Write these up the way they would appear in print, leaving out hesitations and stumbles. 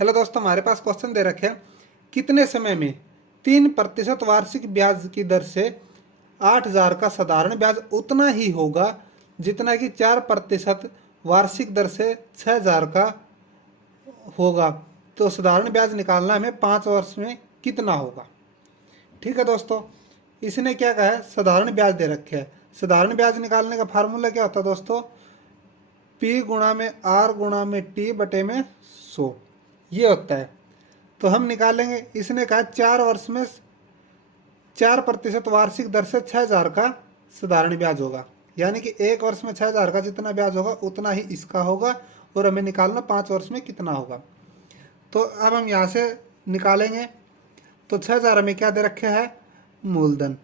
Hello दोस्तों, हमारे पास question दे रखे हैं कितने समय में 3% वार्षिक ब्याज की दर से 8,000 का साधारण ब्याज उतना ही होगा जितना कि 4% वार्षिक दर से 6,000 का होगा। तो साधारण ब्याज निकालना हमें 5 वर्ष में कितना होगा। ठीक है दोस्तों, इसने क्या कहा है, साधारण ब्याज दे रखे है। साधारण ब्याज निकालने का फार्मूला क्या होता है दोस्तों, P गुणा में R गुणा में T बटे में 100 ये होता है। तो हम निकालेंगे, इसने कहा 4 वर्ष में 4% वार्षिक दर से 6,000 का साधारण ब्याज होगा, यानी कि 1 वर्ष में 6,000 का जितना ब्याज होगा उतना ही इसका होगा, और हमें निकालना 5 वर्ष में कितना होगा। तो अब हम यहाँ से निकालेंगे। तो 6,000 हमें क्या दे रखे है, मूलधन,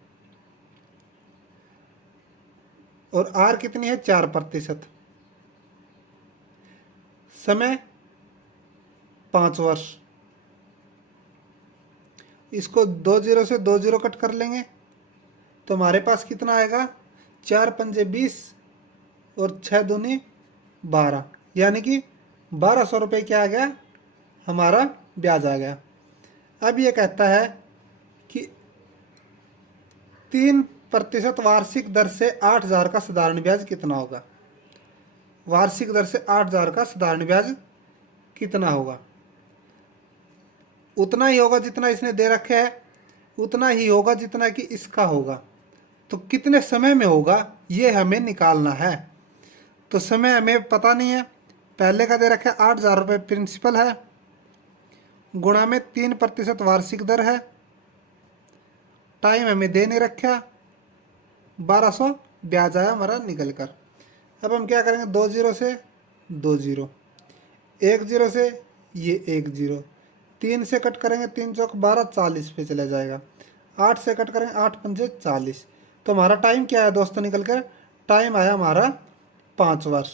और R कितनी है 4%, समय 5 वर्ष। इसको 2 जीरो से 2 जीरो कट कर लेंगे तो हमारे पास कितना आएगा, 4 पंजे 20 और 6 दूनी 12, यानी कि 1,200 रुपये क्या आ गया, हमारा ब्याज आ गया। अब ये कहता है कि 3% वार्षिक दर से 8,000 का साधारण ब्याज कितना होगा। वार्षिक दर से 8,000 का साधारण ब्याज कितना होगा, उतना ही होगा जितना इसने दे रखे है, उतना ही होगा जितना कि इसका होगा। तो कितने समय में होगा ये हमें निकालना है। तो समय हमें पता नहीं है, पहले का दे रखा है 8,000 रुपये प्रिंसिपल है, गुणा में 3% वार्षिक दर है, टाइम हमें दे नहीं रखा, 1,200 ब्याज आया हमारा निकल कर। अब हम क्या करेंगे, 2 जीरो से 2 जीरो, 1 जीरो से ये 1 जीरो, 3 से कट करेंगे 3 चौक 12, 40 पे चला जाएगा। 8 से कट करेंगे 8 पंजे 40। तो हमारा टाइम क्या है दोस्तों, निकल कर टाइम आया हमारा 5 वर्ष।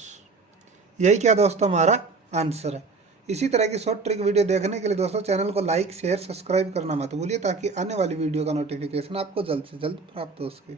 यही क्या दोस्तों हमारा आंसर है। इसी तरह की शॉर्ट ट्रिक वीडियो देखने के लिए दोस्तों चैनल को लाइक शेयर सब्सक्राइब करना मत भूलिए, ताकि आने वाली वीडियो का नोटिफिकेशन आपको जल्द से जल्द प्राप्त हो सके।